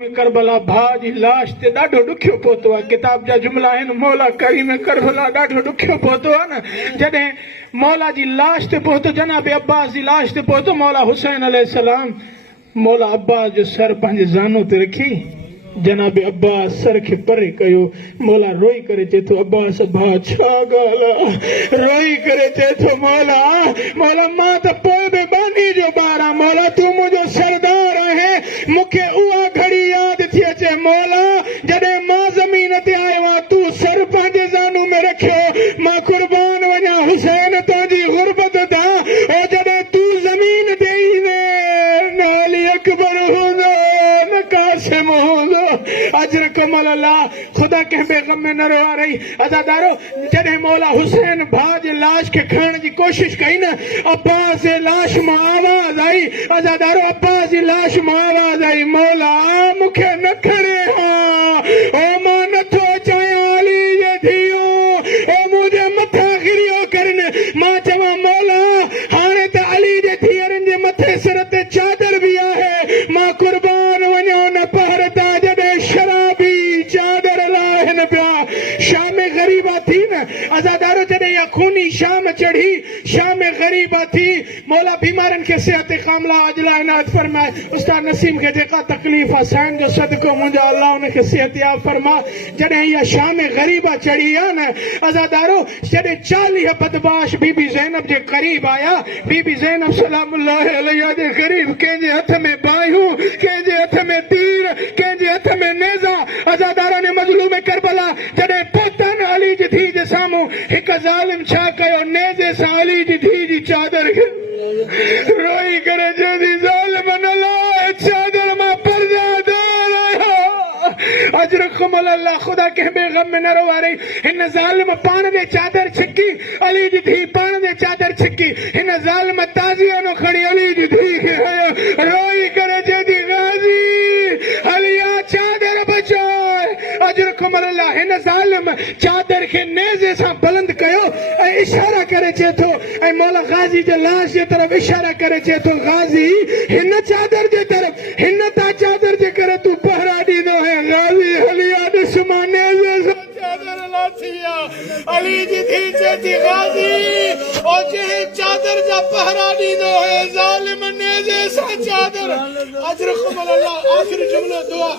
करबला भाउ जी लाश ते ॾाढो ॾुखियो पहुतो आहे। किताब जा जुमला आहिनि, मौला करीम करबला ॾाढो ॾुखियो पहुतो आहे न। जॾहिं मौला जी लाश ते पहुतो, जनाब अब्बास जी लाश ते पहुतो, मौला हुसैन अलैहिस्सलाम मौला अब्बास जो सर पंहिंजे ज़ानू ते रखी जनाब अब्बास सर खे परे कयो। मौला रोई करे चए थो, अब्बास भाउ छा ॻाल्हि आहे? रोई करे चए थो, मौला मां त पोइ बि बानी जो ॿार आहियां। मौला तूं मुंहिंजो सरदार आहे, मूंखे उहा घड़ी यादि थी अचे। मौला जॾहिं मां ज़मीन ते आयो आहियां, तूं सर पंहिंजे ज़ानू में रखियो, मां कुर्बान वञा हुसैन तुंहिंजी गुरबत तां। ओ जॾहिं तूं ज़मीन ते ईंदे न अली अकबर हूंदो न कासिम हूंदो। अजरकुम अल्लाह, खुदा कंहिं बेगम में न रोआ रही। अज़ादारो जॾहिं मौला हुसैन भाउ जे लाश खे खणण जी कोशिश कई न, अब्बास जे लाश मां आवाज़ आई। अज़ादारो अब्बास जी लाश मां आवाज़ आई, मौला मूंखे न खणे हा, ओ मां नथो चाहियां अली जे धीअ, ओ मुंहिंजे मथां गिरियो करनि। मां चवां मौला हाणे त अली जे धीअरनि जे मथे सिर ते चादर बि आहे, मां कुर्बान वञो न पहरता। जॾहिं शराबी चादर लाहिनि पिया, शाम ग़रीबा थी न। अज़ादारो जॾहिं इहा खूनी शाम चढ़ी, शाम ग़रीबा थी, मौला बीमारनि खे सिहत कामिला अजला इनायत फरमाए। उस्ताद नसीम खे जेका तकलीफ़ आहे, साईं जो सदको मुंहिंजा अल्लाह उनखे सिहत याब फरमा। जॾहिं इहा शाम ग़रीबा चढ़ी आहे न, अज़ादारो जॾहिं 40 बदमाश बीबी ज़ैनब जे क़रीब आया, बीबी ज़ैनब सलामुल्लाह अलैहा जे क़रीब कंहिंजे हथ में बाहियूं, कंहिंजे हथ में तीर, कंहिंजे हथ में नेज़ा। अज़ादारो ने मज़लूम करबला जॾहिं पहुतन अली जी धीअ जे साम्हूं, हिकु ज़ालिम छा कयो, नेज़े सां अली जी धीअ जी चादर खे रोई करे चई, ज़ालिम न लाए चादर मां पर्दा दूर आया। अजरकुम अल्लाह, खुदा कंहिं बेगम में न रोआ रही। हिन ज़ालिम पाण जे चादर छिकी, अली जी धीअ पाण जे चादर छिकी। हिन ज़ालिम ताज़िया नो खणी अली जी धीअ खे हयो, रोई करे चई, गाज़ी हलिया चादर बचाए। अजरकुम अल्लाह, हिन ज़ालिम चादर खे नेज़े सां बुलंद कयो ऐं इशारा करे चए थो, ऐं मौला गाज़ी जे लाश जे तरफ़ इशारा करे चए थो, गाज़ी हिन चादर जे तरफ़, हिन ता चादर जे करे तूं पहरा ॾींदो है। गाज़ी हलिया ॾिस मां नेज़े सां चादर लाथी आहे। अली जी धीअ चए थी, गाज़ी ओ जंहिं चादर जा पहरा ॾींदो है, ज़ालिम नेज़े सां चादर। अजरकुम अल्लाह, आख़िरी जुमलो दुआ।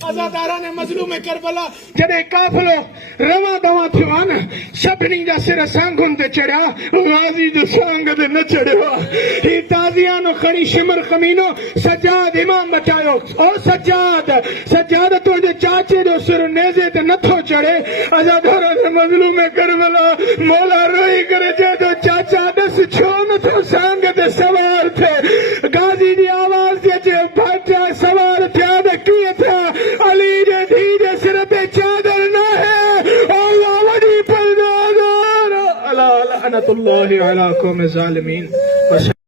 अज़ादारा ने मज़लूम करबला जॾहिं काफ़िलो रवां दवां थियो आहे न, सभिनी जा सिर सांगुनि ते चढ़िया, गाज़ी जो सांग ते न चढ़ियो आहे। ही ताज़ियानो खणी शिमर कमीनो सजाद इमाम बचायो। ओ सजाद तुंहिंजे चाचे जो सिर नेज़े ते नथो चढ़े। अज़ादारा ने मज़लूम करबला मौला रोई करे चए थो, चाचा ॾिस छो नथो सांग ते सवार थिए। गाज़ी जी आवाज़ थी अचे, भाटिया सवार थिया त कीअं थिया? अली जे धीअ जे सिर ते चादर न है, अल्लाह वॾी परदार। अला लअनतुल्लाहि अला क़ौम ज़ालिमीन।